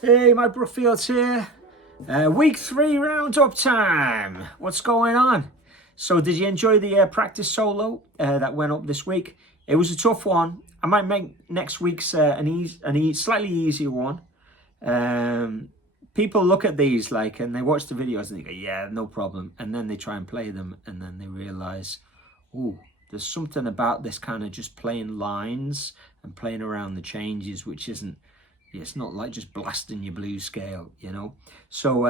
Hey, Mike Brookfield here. Week 3 roundup time. What's going on? So, did you enjoy the practice solo that went up this week? It was a tough one. I might make next week's slightly easier one. People look at these and they watch the videos and they go, "Yeah, no problem," and then they try and play them, and then they realize, "Ooh, there's something about this kind of just playing lines and playing around the changes, which isn't." It's not like just blasting your blues scale, you know. So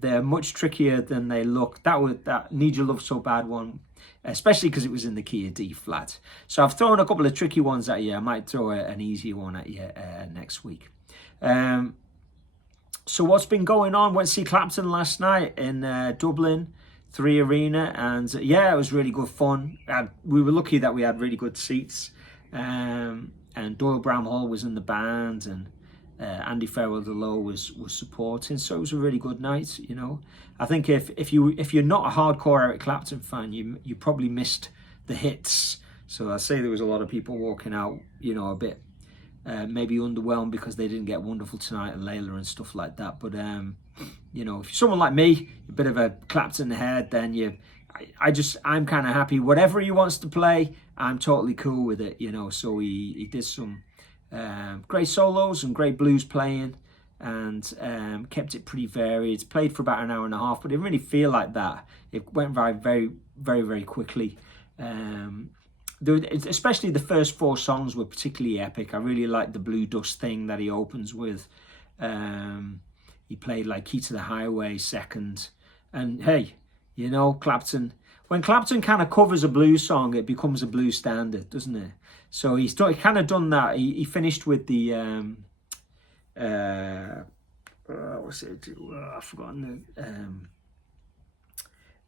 they're much trickier than they look. That Need Your Love So Bad one, especially because it was in the key of D flat. So I've thrown a couple of tricky ones at you. I might throw an easier one at you next week. So what's been going on? Went to see Clapton last night in Dublin, 3 Arena, and yeah, it was really good fun. We were lucky that we had really good seats, and Doyle Bramhall was in the band, and Andy Farrell Low was supporting, so it was a really good night. You know, I think if you're not a hardcore Eric Clapton fan, you probably missed the hits. So I say there was a lot of people walking out, you know, a bit maybe underwhelmed because they didn't get Wonderful Tonight and Layla and stuff like that. But you know, if you're someone like me, a bit of a Clapton head, then I'm kind of happy. Whatever he wants to play, I'm totally cool with it. You know, so he did some great solos and great blues playing, and kept it pretty varied. Played for about an hour and a half, but it didn't really feel like that. It went very quickly. Especially the first 4 songs were particularly epic. I really liked the Blue Dust thing that he opens with. He played like Key to the Highway second, and hey, you know, Clapton. When Clapton kind of covers a blues song, it becomes a blues standard, doesn't it? So he kind of done that. He finished with the what's it? I've forgotten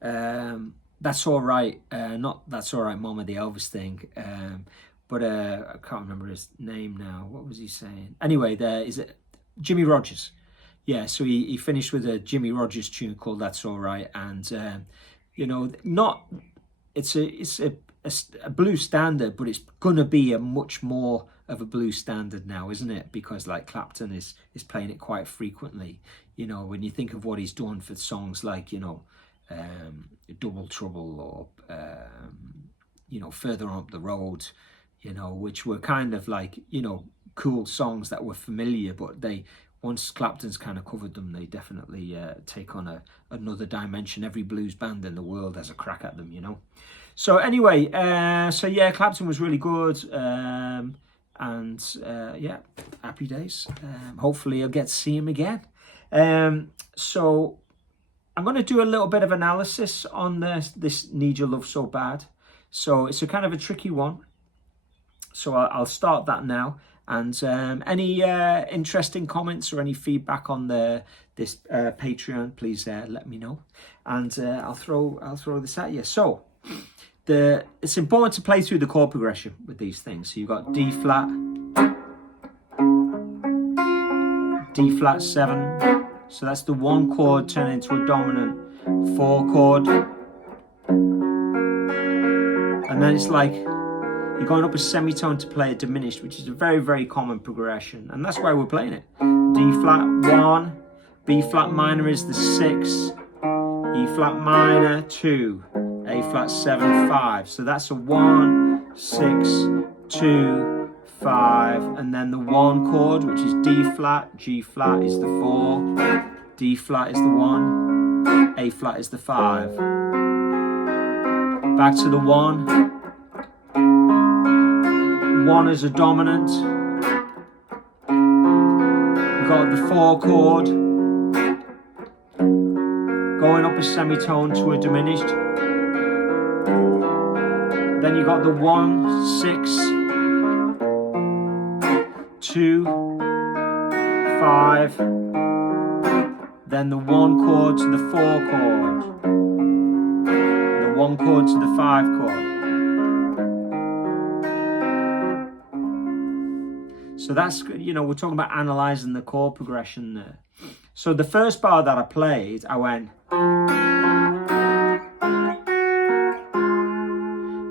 the That's All Right. Not That's All Right, Mama, the Elvis thing. But I can't remember his name now. What was he saying? Anyway, is it Jimmy Rogers? Yeah. So he finished with a Jimmy Rogers tune called That's All Right, and you know, it's a blues standard, but it's gonna be a much more of a blues standard now, isn't it? Because like Clapton is playing it quite frequently. You know, when you think of what he's done for songs like, you know, Double Trouble, or you know, Further On Up the Road, you know, which were kind of like, you know, cool songs that were familiar, but once Clapton's kind of covered them, they definitely take on another dimension. Every blues band in the world has a crack at them, you know. So anyway, so yeah, Clapton was really good, and yeah, happy days. Hopefully I'll get to see him again. So I'm going to do a little bit of analysis on this Need Your Love So Bad. So it's a kind of a tricky one. So I'll start that now. And any interesting comments or any feedback on this Patreon, please let me know. And I'll throw this at you. So it's important to play through the chord progression with these things. So you've got D flat, D flat 7. So that's the 1 chord turning into a dominant 4 chord. And then it's like you're going up a semitone to play a diminished, which is a very common progression. And that's why we're playing it. D flat 1, B flat minor is the 6, E flat minor 2, A flat 7, 5. So that's a 1, 6, 2, 5. And then the 1 chord, which is D flat, G flat is the 4, D flat is the 1, A flat is the 5. Back to the 1. 1 is a dominant. You've got the 4 chord going up a semitone to a diminished. Then you got the 1, 6, 2, 5. Then the 1 chord to the 4 chord. The 1 chord to the 5 chord. So that's, you know, we're talking about analysing the chord progression there. So the first bar that I played, I went.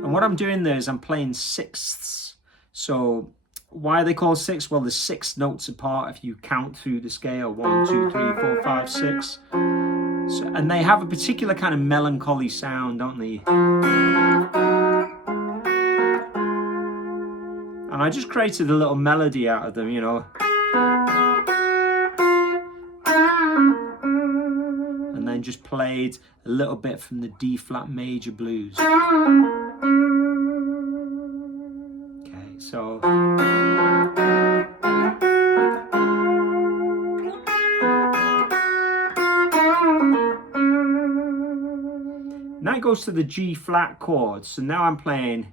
And what I'm doing there is I'm playing sixths. So Why are they called six? Well, there's 6 notes apart if you count through the scale. 1, 2, 3, 4, 5, 6. So, and they have a particular kind of melancholy sound, don't they? And I just created a little melody out of them, you know. And then just played a little bit from the D flat major blues. Okay, so now it goes to the G flat chord. So now I'm playing.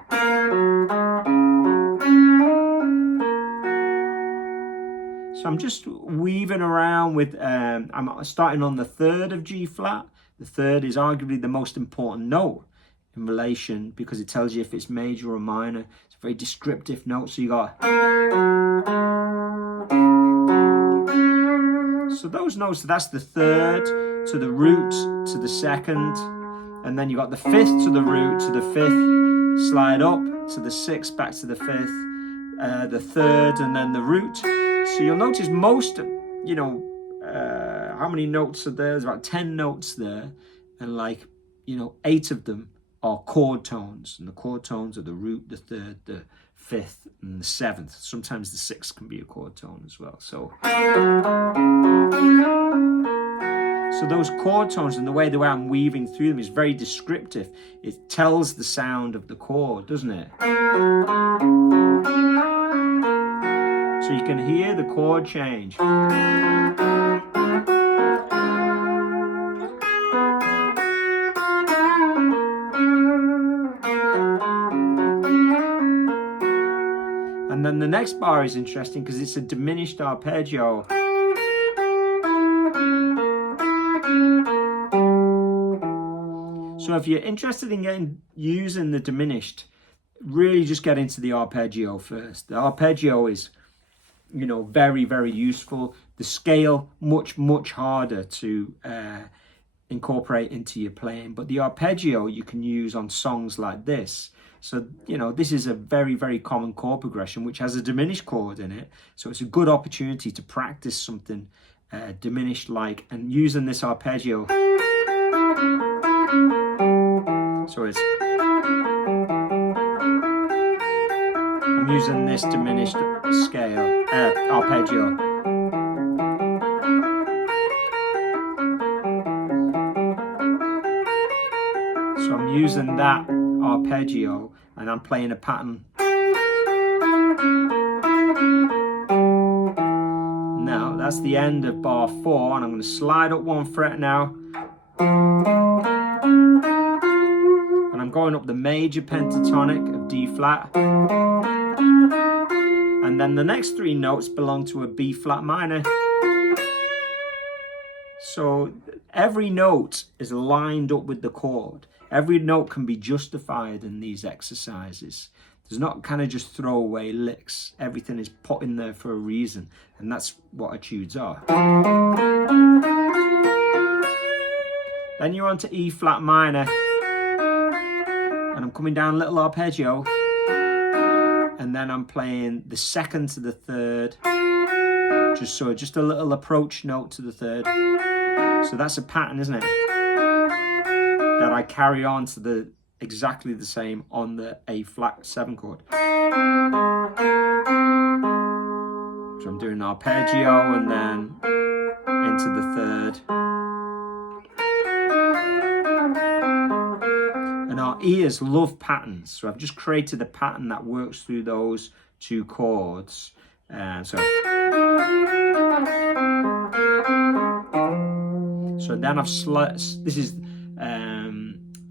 So I'm just weaving around with, I'm starting on the 3rd of G flat. The 3rd is arguably the most important note in relation because it tells you if it's major or minor. It's a very descriptive note. So you got. So those notes, that's the 3rd to the root to the 2nd. And then you got the 5th to the root to the 5th, slide up to the 6th, back to the 5th, the 3rd, and then the root. So you'll notice most, you know, how many notes are there? There's about 10 notes there, and like, you know, 8 of them are chord tones, and the chord tones are the root, the 3rd, the 5th, and the 7th. Sometimes the 6th can be a chord tone as well. So those chord tones and the way I'm weaving through them is very descriptive. It tells the sound of the chord, doesn't it? So you can hear the chord change. And then the next bar is interesting because it's a diminished arpeggio. So if you're interested in using the diminished, really just get into the arpeggio first. The arpeggio is, you know, very, very useful. The scale, much, much harder to incorporate into your playing. But the arpeggio you can use on songs like this. So, you know, this is a very, very common chord progression which has a diminished chord in it. So it's a good opportunity to practice something diminished like, and using this arpeggio. So it's, I'm using this diminished scale, arpeggio. So I'm using that arpeggio and I'm playing a pattern. Now that's the end of bar 4, and I'm going to slide up 1 fret now. And I'm going up the major pentatonic of D flat. And then the next 3 notes belong to a B flat minor. So every note is lined up with the chord. Every note can be justified in these exercises. There's not kind of just throwaway licks. Everything is put in there for a reason. And that's what etudes are. Then you're on to E flat minor. And I'm coming down a little arpeggio. And then I'm playing the 2nd to the 3rd. Just a little approach note to the 3rd. So that's a pattern, isn't it? That I carry on to the exactly the same on the A flat 7 chord. So I'm doing arpeggio and then into the 3rd. And our ears love patterns. So I've just created a pattern that works through those 2 chords. So then I've this is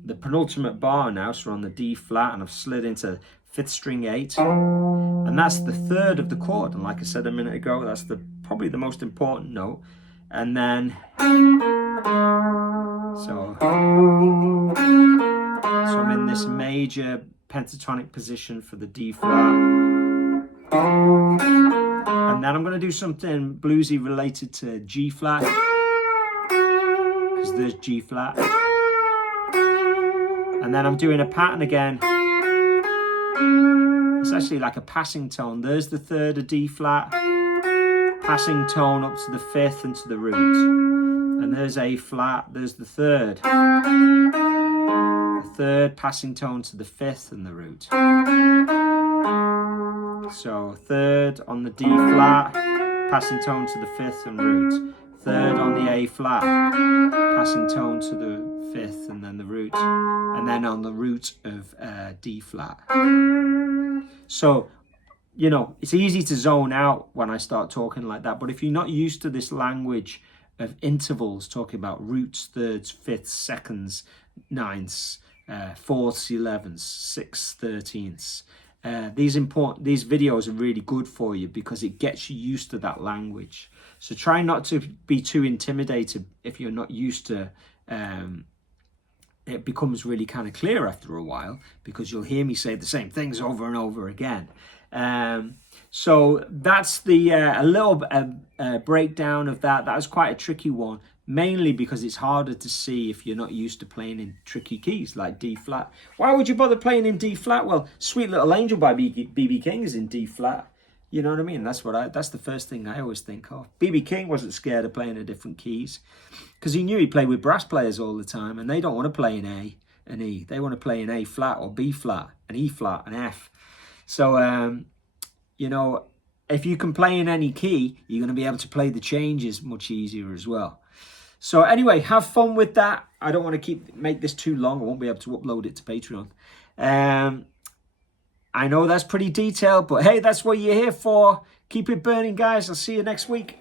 the penultimate bar now, so we're on the D flat, and I've slid into 5th string 8, and that's the 3rd of the chord. And like I said a minute ago, that's probably the most important note. And then so I'm in this major pentatonic position for the D flat. And then I'm going to do something bluesy related to G flat, because there's G flat. And then I'm doing a pattern again It's actually like a passing tone. There's the third, a D flat, passing tone up to the fifth and to the root. And there's A flat, there's the third. The third, passing tone to the fifth and the root. So third on the D flat, passing tone to the fifth and root. Third on the A flat, passing tone to the fifth and then the root. And then on the root of D flat. So, you know, it's easy to zone out when I start talking like that. But if you're not used to this language of intervals, talking about roots, thirds, fifths, seconds, ninths, fourths, 11ths, sixths, 13ths, these videos are really good for you because it gets you used to that language. So try not to be too intimidated if you're not used to. It becomes really kind of clear after a while because you'll hear me say the same things over and over again. So that's the a little breakdown of that. That was quite a tricky one, mainly because it's harder to see if you're not used to playing in tricky keys like D flat. Why would you bother playing in D flat? Well, Sweet Little Angel by B.B. King is in D flat. You know what I mean? That's the first thing I always think of. B.B. King wasn't scared of playing in different keys because he knew he played with brass players all the time and they don't want to play in A and E. They want to play in A flat or B flat and E flat and F. So, you know, if you can play in any key, you're going to be able to play the changes much easier as well. So anyway, have fun with that. I don't want to make this too long. I won't be able to upload it to Patreon. I know that's pretty detailed, but hey, that's what you're here for. Keep it burning, guys. I'll see you next week.